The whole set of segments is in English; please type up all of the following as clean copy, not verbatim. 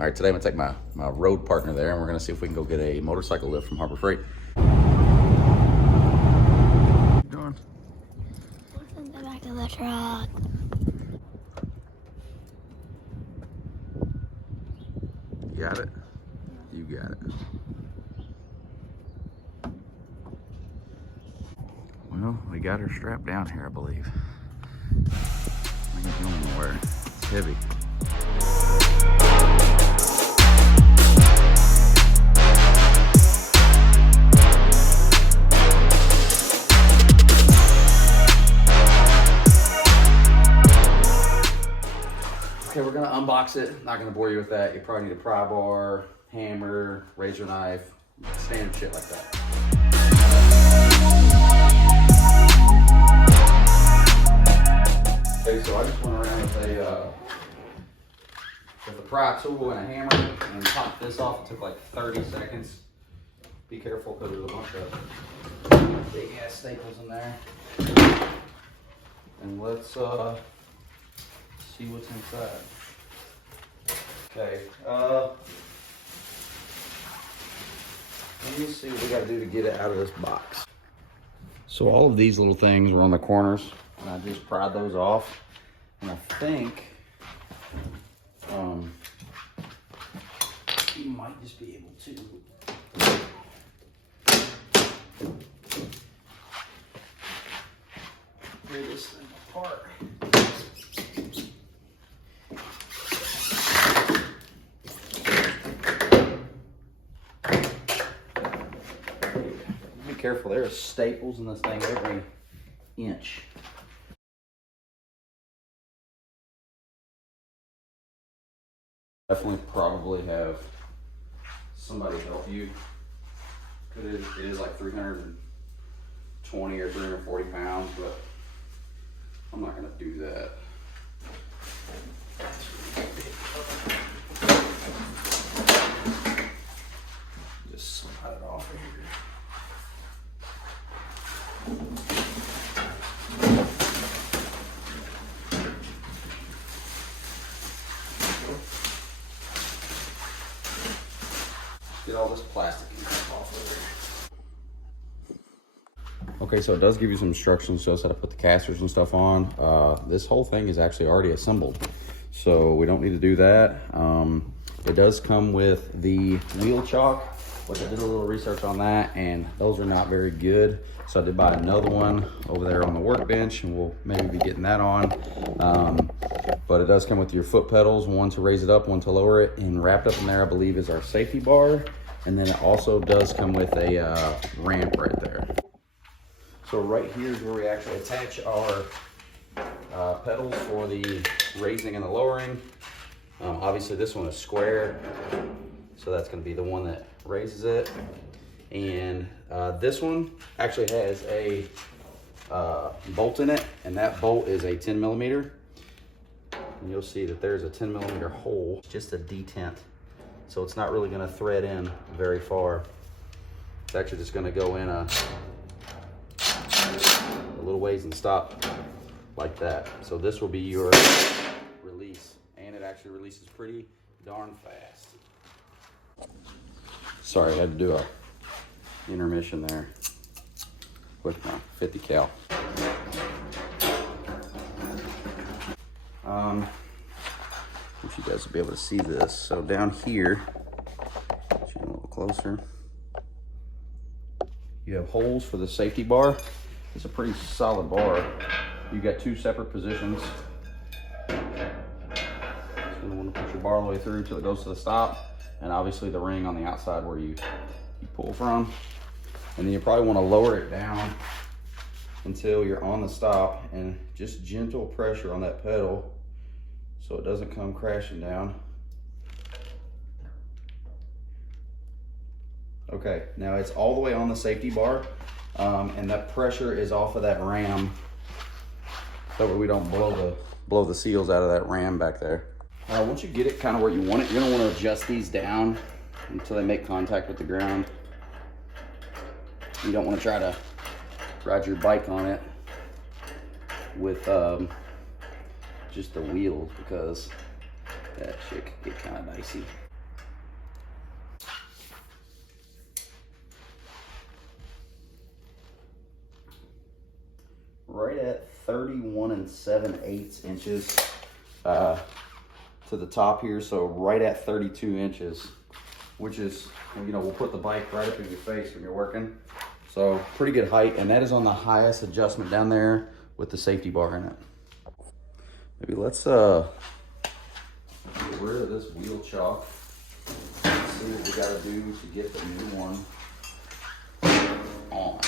All right, today I'm gonna take my road partner there, and we're gonna see if we can go get a motorcycle lift from Harbor Freight. What are you doing? What's in the back of the truck? You got it? You got it. Well, we got her strapped down here, I believe. I ain't going nowhere. It's heavy. Okay, we're gonna unbox it. Not gonna bore you with that. You probably need a pry bar, hammer, razor knife, standard shit like that. Okay, so I just went around with a pry tool and a hammer and popped this off. It took like 30 seconds. Be careful because there's a bunch of big ass staples in there. And let's see what's inside. Okay, let me see what we gotta do to get it out of this box. So all of these little things were on the corners, and I just pried those off. And I think you might just be able to tear this thing apart. Be careful, there are staples in this thing every inch. Definitely probably have somebody help you. It is like 320 or 340 pounds, but I'm not gonna do that. Just slide it off of here. Get all this plastic and stuff off of there. Okay, so it does give you some instructions, shows how to put the casters and stuff on. This whole thing is actually already assembled, so we don't need to do that. It does come with the wheel chock, which I did a little research on that, and those are not very good. So I did buy another one over there on the workbench, and we'll maybe be getting that on. But it does come with your foot pedals, one to raise it up, one to lower it, and wrapped up in there, I believe, is our safety bar. And then it also does come with a ramp right there. So right here is where we actually attach our pedals for the raising and the lowering. Obviously this one is square, so that's going to be the one that raises it. And this one actually has a bolt in it, and that bolt is a 10 millimeter. And you'll see that there's a 10 millimeter hole, just a detent. So it's not really going to thread in very far. It's actually just going to go in a little ways and stop like that. So this will be your release, and it actually releases pretty darn fast. Sorry, I had to do a intermission there with my 50 cal. If you guys will be able to see this. So down here, a little closer, you have holes for the safety bar. It's a pretty solid bar. You got two separate positions. So you're gonna want to push your bar all the way through till it goes to the stop, and obviously the ring on the outside where you pull from. And then you probably want to lower it down until you're on the stop, and just gentle pressure on that pedal so it doesn't come crashing down. Okay, now it's all the way on the safety bar, and that pressure is off of that ram, so that we don't blow the seals out of that ram back there. Once you get it kind of where you want it, you're gonna want to adjust these down until they make contact with the ground. You don't want to try to ride your bike on it with just the wheels, because that shit could get kind of dicey. right at 31 7/8 inches to the top here. So right at 32 inches, which is, you know, we'll put the bike right up in your face when you're working. So pretty good height. And that is on the highest adjustment down there with the safety bar in it. Maybe let's get rid of this wheel chock. Let's see what we gotta do to get the new one on.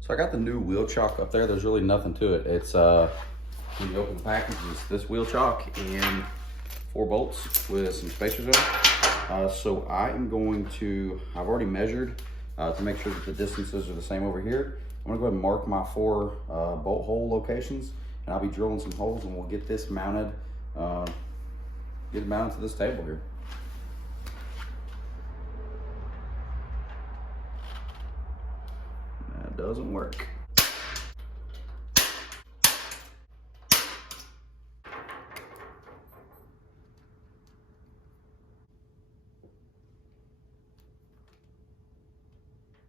So I got the new wheel chock up there. There's really nothing to it. It's when you open the package, it's this wheel chock and 4 bolts with some spacers in it. So I am going to, I've already measured to make sure that the distances are the same over here. I'm gonna go ahead and mark my 4 bolt hole locations, and I'll be drilling some holes, and we'll get this mounted, get it mounted to this table here. That doesn't work.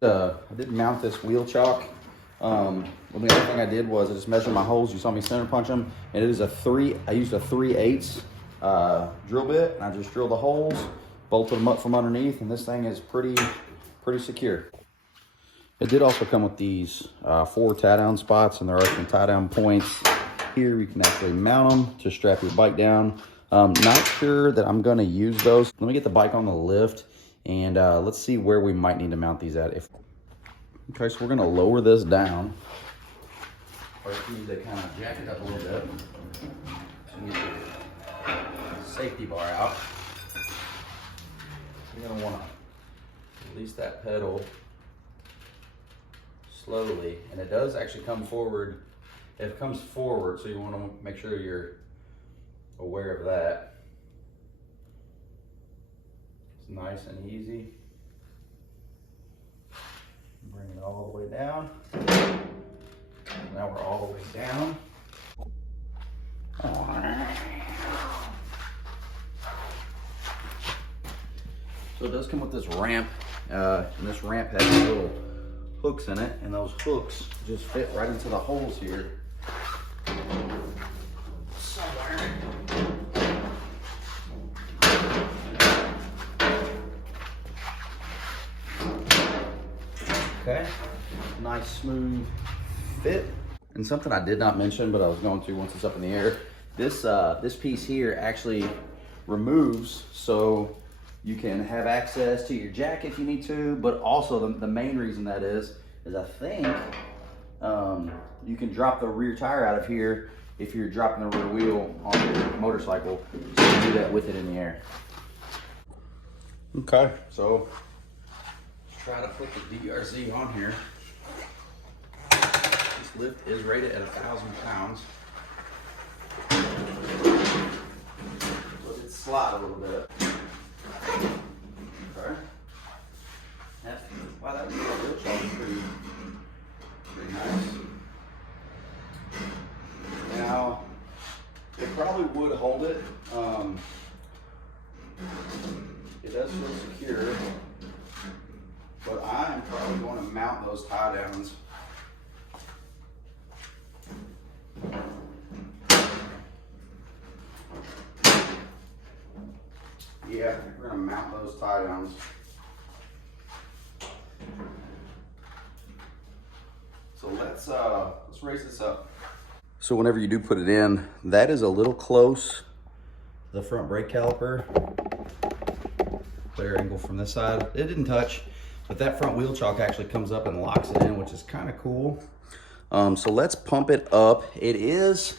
I didn't mount this wheel chock. Well, the other thing I did was I just measured my holes. You saw me center punch them, and it is I used a 3/8 drill bit, and I just drilled the holes, bolted them up from underneath, and this thing is pretty secure. It did also come with these 4 tie down spots, and there are some tie down points here. You can actually mount them to strap your bike down. Not sure that I'm gonna use those. Let me get the bike on the lift, and let's see where we might need to mount these at. Okay, so we're gonna lower this down. First, we need to kind of jack it up a little bit. So you get your safety bar out. You're gonna wanna release that pedal slowly, and it does actually come forward. It comes forward, so you wanna make sure you're aware of that. It's nice and easy. Bring it all the way down. Now we're all the way down. So it does come with this ramp, and this ramp has little hooks in it, and those hooks just fit right into the holes here. Somewhere. Okay, nice smooth fit. And something I did not mention, but I was going to once it's up in the air, this piece here actually removes, so you can have access to your jack if you need to, but also the main reason that is I think you can drop the rear tire out of here if you're dropping the rear wheel on your motorcycle, so you can do that with it in the air. Okay, so try to put the DRZ on here. This lift is rated at 1,000 pounds. So it slide a little bit. Okay. Wow, that was a real chock, pretty nice. Now, it probably would hold it. It does feel secure. But I am probably going to mount those tie downs. Yeah, we're going to mount those tie downs. So let's raise this up. So whenever you do put it in, that is a little close to the front brake caliper. Clear angle from this side. It didn't touch. But that front wheel chock actually comes up and locks it in, which is kind of cool. So let's pump it up. It is,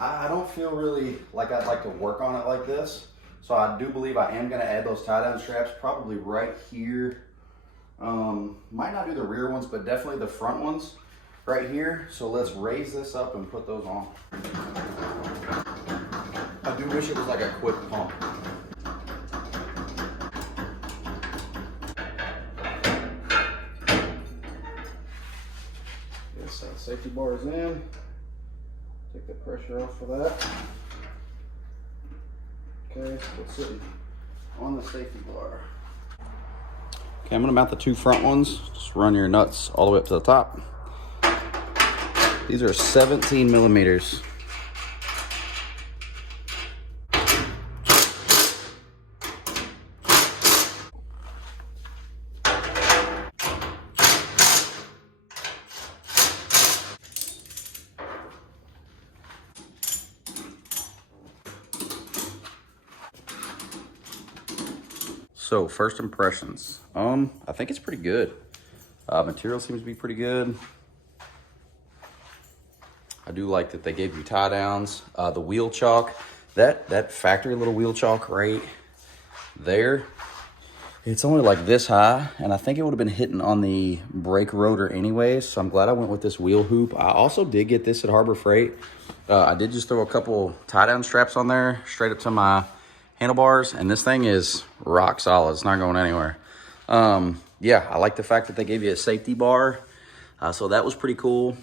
I don't feel really like I'd like to work on it like this. So I do believe I am gonna add those tie down straps probably right here. Might not do the rear ones, but definitely the front ones right here. So let's raise this up and put those on. I do wish it was like a quick pump. Safety bar is in. Take the pressure off for that. Okay, so it's sitting on the safety bar. Okay, I'm gonna mount the 2 front ones. Just run your nuts all the way up to the top. These are 17 millimeters. So first impressions, I think it's pretty good. Material seems to be pretty good. I do like that they gave you tie downs. The wheel chock, that factory little wheel chock right there, it's only like this high, and I think it would have been hitting on the brake rotor anyways, so I'm glad I went with this wheel hoop. I also did get this at Harbor Freight. I did just throw a couple tie down straps on there straight up to my handlebars, and this thing is rock solid. It's not going anywhere. Yeah, I like the fact that they gave you a safety bar, so that was pretty cool.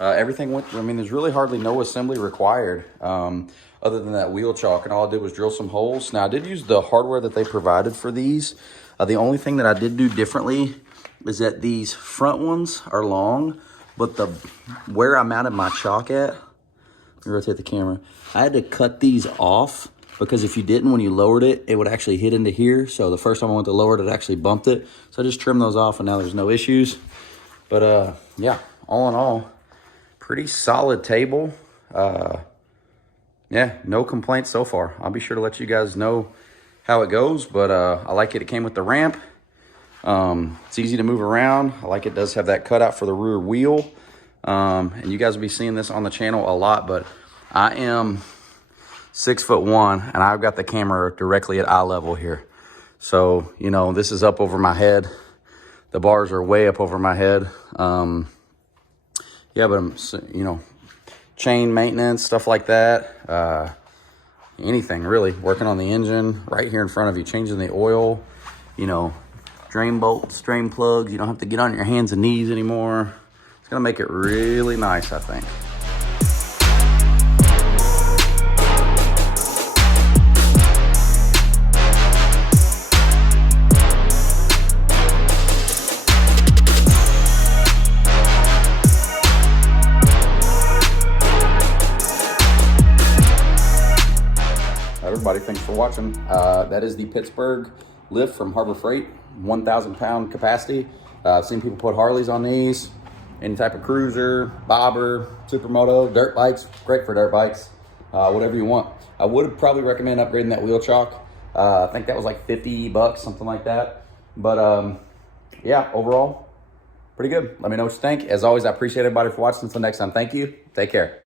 Everything went through. I mean, there's really hardly no assembly required other than that wheel chock, and all I did was drill some holes. Now, I did use the hardware that they provided for these. The only thing that I did do differently is that these front ones are long, but where I mounted my chock at, let me rotate the camera, I had to cut these off, because if you didn't, when you lowered it, it would actually hit into here. So the first time I went to lower it, it actually bumped it. So I just trimmed those off, and now there's no issues. But yeah, all in all, pretty solid table. Yeah, no complaints so far. I'll be sure to let you guys know how it goes, but I like it. It came with the ramp. It's easy to move around. I like it does have that cutout for the rear wheel. And you guys will be seeing this on the channel a lot, but I am 6'1", and I've got the camera directly at eye level here. So, you know, this is up over my head. The bars are way up over my head. Yeah, but I'm, you know, chain maintenance, stuff like that. Anything really, working on the engine right here in front of you, changing the oil, you know, drain bolts, drain plugs. You don't have to get on your hands and knees anymore. It's gonna make it really nice, I think. Everybody, thanks for watching. That is the Pittsburgh lift from Harbor Freight, 1,000 pound capacity. I've seen people put Harleys on these, any type of cruiser, bobber, supermoto, dirt bikes, great for dirt bikes, whatever you want. I would probably recommend upgrading that wheel chock. I think that was like 50 bucks, something like that. But yeah, overall, pretty good. Let me know what you think. As always, I appreciate everybody for watching. Until next time, thank you. Take care.